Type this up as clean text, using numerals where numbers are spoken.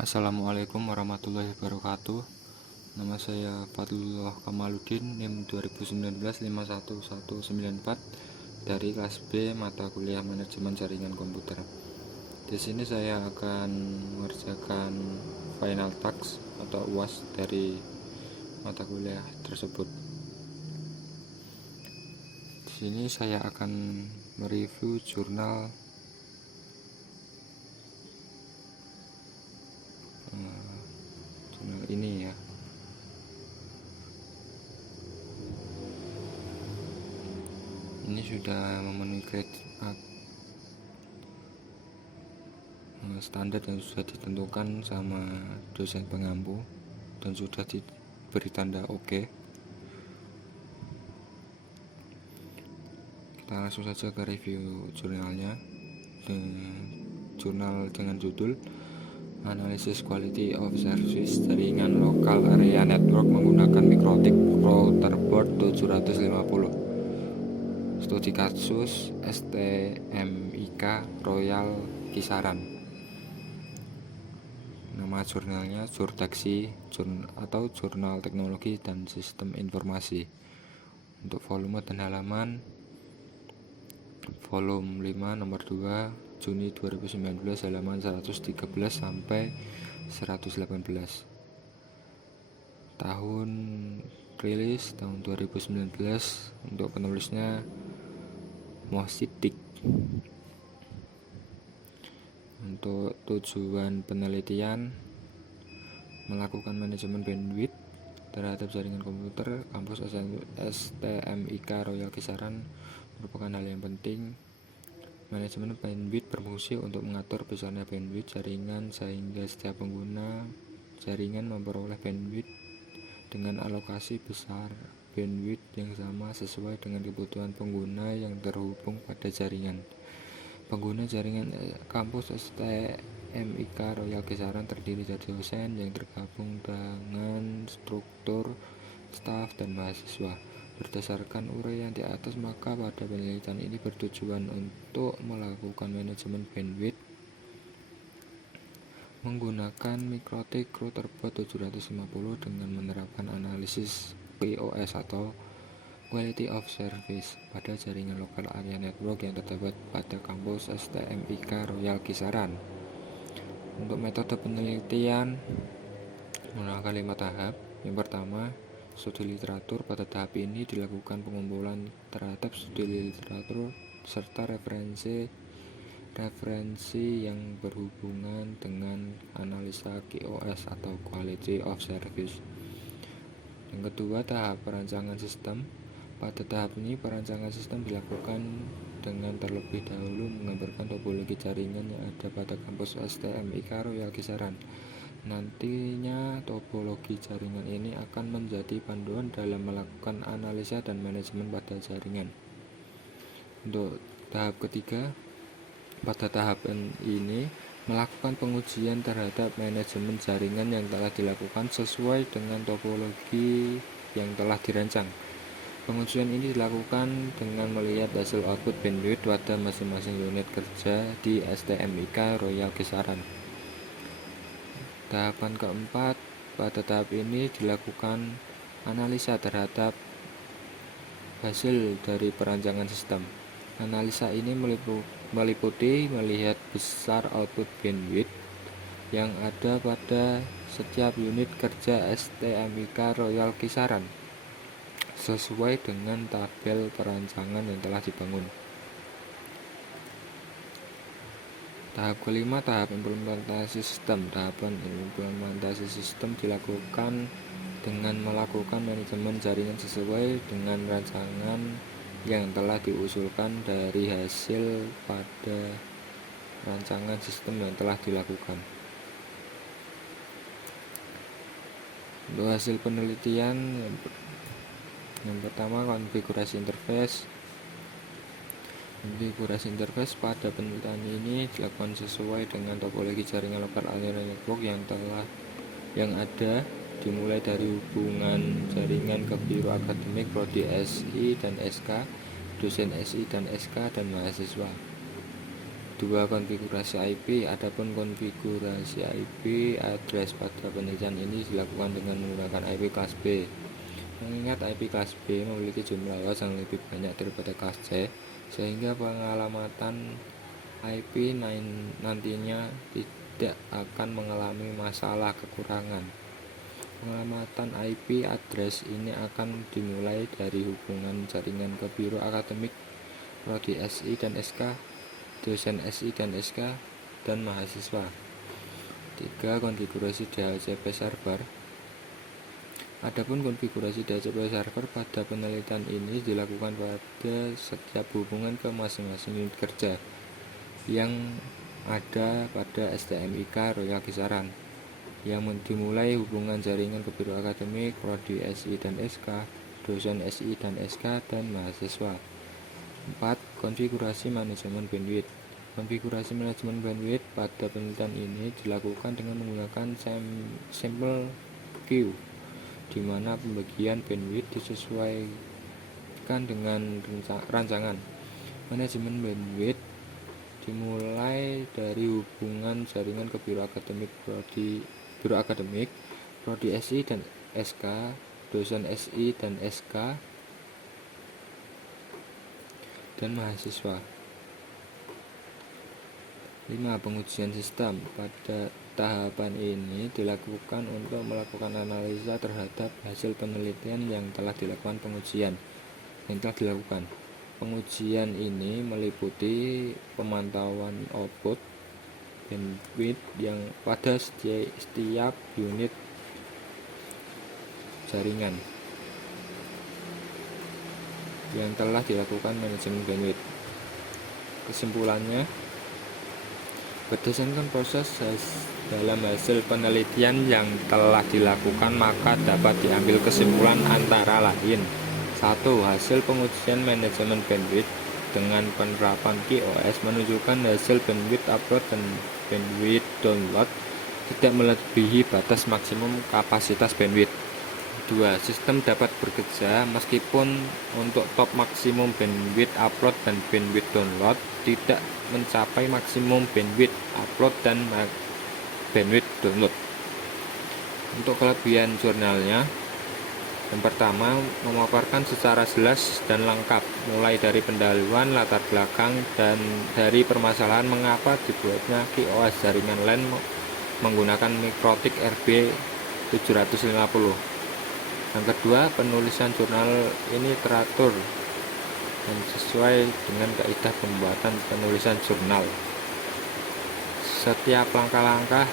Assalamualaikum warahmatullahi wabarakatuh. Nama saya Fadlullah Kamaludin, NIM 2019 51194 dari kelas B mata kuliah Manajemen Jaringan Komputer. Di sini saya akan mengerjakan final task atau UAS dari mata kuliah tersebut. Di sini saya akan mereview jurnal ini ya. Ini sudah memenuhi kriteria standar yang sudah ditentukan sama dosen pengampu dan sudah diberi tanda oke. Kita langsung saja ke review jurnalnya. Jurnal dengan judul Analysis Quality of Service Jaringan Lokal Area Network menggunakan Mikrotik Routerboard 750. Studi kasus STMIK Royal Kisaran. Nama jurnalnya Jurteksi atau Jurnal Teknologi dan Sistem Informasi. Untuk volume dan halaman, volume 5 nomor 2 Juni 2019 halaman 113 sampai 118. Tahun rilis tahun 2019. Untuk penulisnya Mohsidik. Untuk tujuan penelitian, melakukan manajemen bandwidth terhadap jaringan komputer kampus STMIK Royal Kisaran merupakan hal yang penting. Manajemen bandwidth berfungsi untuk mengatur besarnya bandwidth jaringan sehingga setiap pengguna jaringan memperoleh bandwidth dengan alokasi besar bandwidth yang sama sesuai dengan kebutuhan pengguna yang terhubung pada jaringan. Pengguna jaringan kampus STMIK Royal Kisaran terdiri dari dosen yang tergabung dengan struktur staf dan mahasiswa. Berdasarkan uraian di atas, maka pada penelitian ini bertujuan untuk melakukan manajemen bandwidth menggunakan Mikrotik Routerboard 750 dengan menerapkan analisis QoS atau Quality of Service pada jaringan lokal area network yang terdapat pada kampus STMIK Royal Kisaran. Untuk metode penelitian menggunakan 5 tahap. Yang pertama, studi literatur. Pada tahap ini dilakukan pengumpulan terhadap studi literatur serta referensi yang berhubungan dengan analisa QoS atau Quality of Service. Yang kedua, tahap perancangan sistem. Pada tahap ini perancangan sistem dilakukan dengan terlebih dahulu menggambarkan topologi jaringan yang ada pada kampus STMIK Royal Kisaran. Nantinya topologi jaringan ini akan menjadi panduan dalam melakukan analisa dan manajemen pada jaringan. Untuk tahap ketiga, pada tahapan ini melakukan pengujian terhadap manajemen jaringan yang telah dilakukan sesuai dengan topologi yang telah dirancang. Pengujian ini dilakukan dengan melihat hasil output bandwidth pada masing-masing unit kerja di STMIK Royal Kisaran. Tahapan keempat, pada tahap ini dilakukan analisa terhadap hasil dari perancangan sistem. Analisa ini meliputi melihat besar output bandwidth yang ada pada setiap unit kerja STMIK Royal Kisaran sesuai dengan tabel perancangan yang telah dibangun. Tahap kelima, tahap implementasi sistem. Tahapan implementasi sistem dilakukan dengan melakukan manajemen jaringan sesuai dengan rancangan yang telah diusulkan dari hasil pada rancangan sistem yang telah dilakukan. Untuk hasil penelitian, yang pertama, konfigurasi interface. Konfigurasi interface pada penelitian ini dilakukan sesuai dengan topologi jaringan lokal area network yang ada, dimulai dari hubungan jaringan ke biro akademik, prodi SI dan SK, dosen SI dan SK, dan mahasiswa. Kedua, konfigurasi IP. Adapun konfigurasi IP address pada penelitian ini dilakukan dengan menggunakan IP kelas B. Mengingat IP kelas B memiliki jumlah host yang lebih banyak daripada kelas C, sehingga pengalamatan IP nantinya tidak akan mengalami masalah kekurangan. Pengalamatan IP address ini akan dimulai dari hubungan jaringan ke biro akademik, prodi SI dan SK, dosen SI dan SK, dan mahasiswa. 3. Konfigurasi DHCP server. Adapun konfigurasi DHCP server pada penelitian ini dilakukan pada setiap hubungan ke masing-masing unit kerja yang ada pada STMIK Royal Kisaran, yang dimulai hubungan jaringan ke biro akademik, prodi SI dan SK, dosen SI dan SK, dan mahasiswa. 4. Konfigurasi manajemen bandwidth. Konfigurasi manajemen bandwidth pada penelitian ini dilakukan dengan menggunakan sampel queue, di mana pembagian bandwidth disesuaikan dengan rancangan. Manajemen bandwidth dimulai dari hubungan jaringan ke biro akademik, prodi SI dan SK, dosen SI dan SK, dan mahasiswa. 5. Pengujian sistem. Pada tahapan ini dilakukan untuk melakukan analisa terhadap hasil penelitian yang telah dilakukan. Pengujian ini meliputi pemantauan output bandwidth yang pada setiap unit jaringan yang telah dilakukan manajemen bandwidth. Kesimpulannya, berdasarkan proses dalam hasil penelitian yang telah dilakukan, maka dapat diambil kesimpulan antara lain: 1. Hasil pengujian manajemen bandwidth dengan penerapan QoS menunjukkan hasil bandwidth upload dan bandwidth download tidak melebihi batas maksimum kapasitas bandwidth. 2. Sistem dapat bekerja meskipun untuk top maksimum bandwidth upload dan bandwidth download tidak mencapai maksimum bandwidth upload dan bandwidth download. Untuk kelebihan jurnalnya, yang pertama, memaparkan secara jelas dan lengkap mulai dari pendahuluan, latar belakang, dan dari permasalahan mengapa dibuatnya QoS jaringan LAN menggunakan MikroTik RB750. Yang kedua, penulisan jurnal ini teratur dan sesuai dengan kaidah pembuatan penulisan jurnal. Setiap langkah-langkah